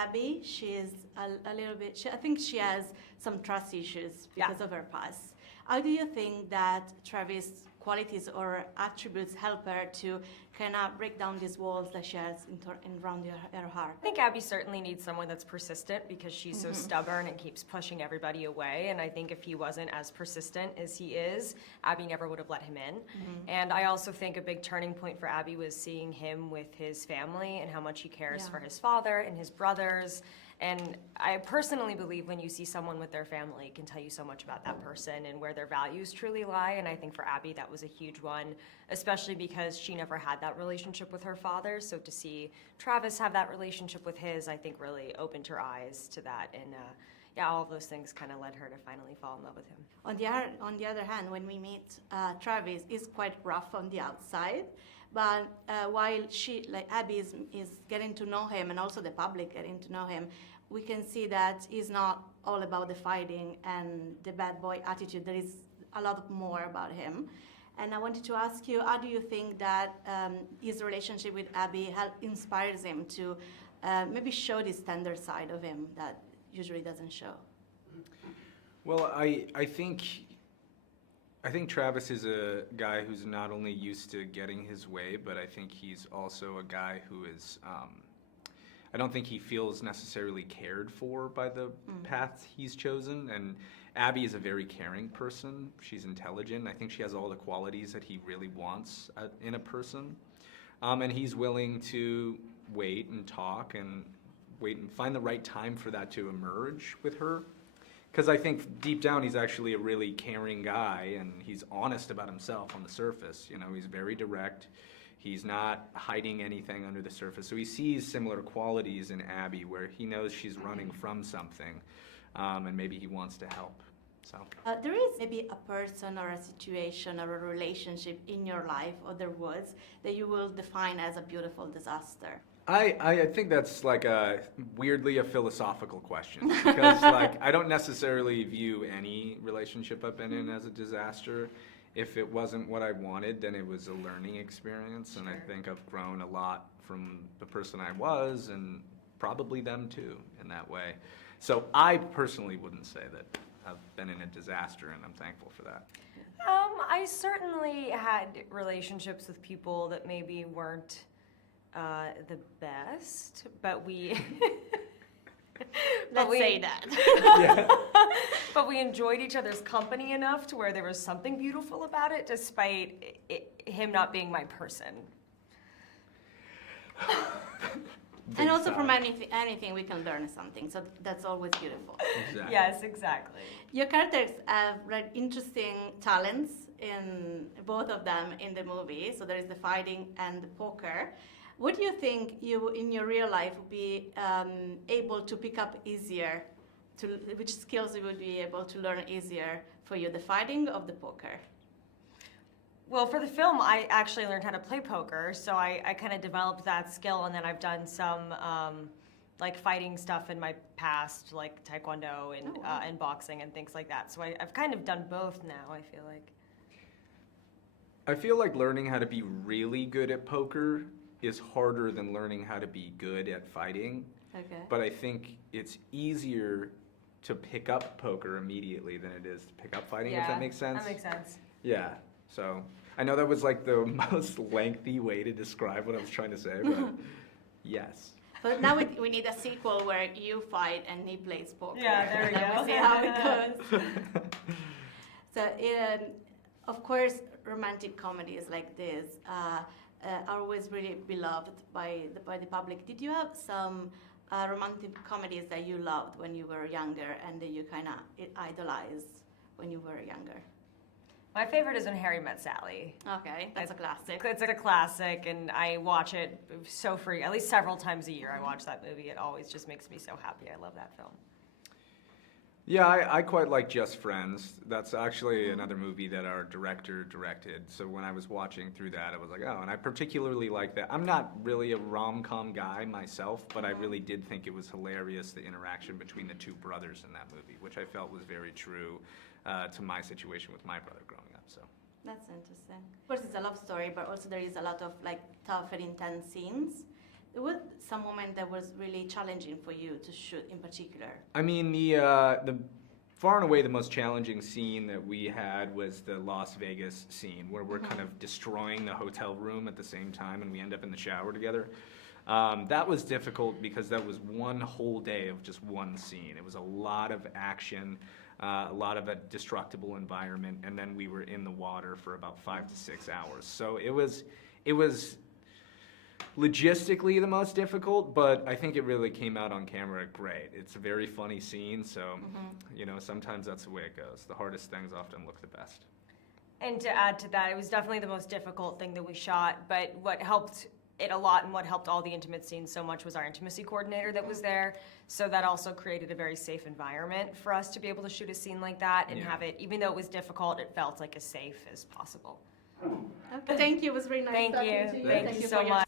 Abby, she's a little bit, I think she has some trust issues because of her past. How do you think that Travis' qualities or attributes help her to kind of break down these walls that she has around her heart? I think Abby certainly needs someone that's persistent because she's so stubborn and keeps pushing everybody away. And I think if he wasn't as persistent as he is, Abby never would have let him in. And I also think a big turning point for Abby was seeing him with his family and how much he cares for his father and his brothers. And I personally believe when you see someone with their family, it can tell you so much about that person and where their values truly lie. And I think for Abby, that was a huge one, especially because she never had that relationship with her father. So to see Travis have that relationship with his, I think really opened her eyes to that. And all of those things kind of led her to finally fall in love with him. On the other hand, when we meet Travis, he's quite rough on the outside. But while Abby is getting to know him, and also the public getting to know him, we can see that he's not all about the fighting and the bad boy attitude. There is a lot more about him. And I wanted to ask you, how do you think that his relationship with Abby inspires him to maybe show this tender side of him that usually doesn't show? Well, I think Travis is a guy who's not only used to getting his way, but I think he's also a guy who is, I don't think he feels necessarily cared for by the path he's chosen. And Abby is a very caring person. She's intelligent. I think she has all the qualities that he really wants in a person. And he's willing to wait and talk and wait and find the right time for that to emerge with her. Because I think deep down he's actually a really caring guy, and he's honest about himself on the surface. You know, he's very direct. He's not hiding anything under the surface. So he sees similar qualities in Abby where he knows she's running from something, and maybe he wants to help. So there is maybe a person or a situation or a relationship in your life, or there was, that you will define as a beautiful disaster. I think that's like weirdly a philosophical question because I don't necessarily view any relationship I've been in as a disaster. If it wasn't what I wanted, then it was a learning experience, and I think I've grown a lot from the person I was and probably them too in that way. So I personally wouldn't say that I've been in a disaster, and I'm thankful for that. I certainly had relationships with people that maybe weren't the best, but we Let's say that. Yeah. But we enjoyed each other's company enough to where there was something beautiful about it, despite him not being my person. And also from anything we can learn something, so that's always beautiful. Exactly. Yes, exactly. Your characters have interesting talents in both of them in the movie. So there is the fighting and the poker. What do you think you, in your real life, would be able to pick up easier? Which skills you would be able to learn easier for you, the fighting or the poker? Well, for the film, I actually learned how to play poker, so I kind of developed that skill, and then I've done some fighting stuff in my past, like taekwondo and boxing and things like that. So I've kind of done both now, I feel like. I feel like learning how to be really good at poker is harder than learning how to be good at fighting. Okay. But I think it's easier to pick up poker immediately than it is to pick up fighting, if that makes sense. That makes sense. Yeah, so I know that was like the most lengthy way to describe what I was trying to say, but yes. But now we need a sequel where you fight and he plays poker. Yeah, there we go. We'll see how it goes. So, of course, romantic comedies like this are always really beloved by the public. Did you have some romantic comedies that you loved when you were younger and that you kind of idolized when you were younger? My favorite is When Harry Met Sally. Okay, that's a classic. It's like a classic, and I watch it so free, at least several times a year. I watch that movie. It always just makes me so happy. I love that film. Yeah, I quite like Just Friends. That's actually another movie that our director directed. So when I was watching through that, I was like, oh, and I particularly like that. I'm not really a rom-com guy myself, but I really did think it was hilarious, the interaction between the two brothers in that movie, which I felt was very true to my situation with my brother growing up. So That's interesting. Of course, it's a love story, but also there is a lot of tough and intense scenes. there was some moment that was really challenging for you to shoot in particular. I mean, the far and away the most challenging scene that we had was the Las Vegas scene, where we're kind of destroying the hotel room at the same time, and we end up in the shower together. That was difficult because that was one whole day of just one scene. It was a lot of action, a lot of a destructible environment, and then we were in the water for about 5 to 6 hours. So it was logistically the most difficult, but I think it really came out on camera great. It's a very funny scene, so you know, sometimes that's the way it goes. The hardest things often look the best. And to add to that, it was definitely the most difficult thing that we shot, but what helped it a lot and what helped all the intimate scenes so much was our intimacy coordinator that was there. So that also created a very safe environment for us to be able to shoot a scene like that and have it, even though it was difficult, it felt like as safe as possible. Okay. Thank you. It was very nice Thank talking you. to you. Thank you so for your much.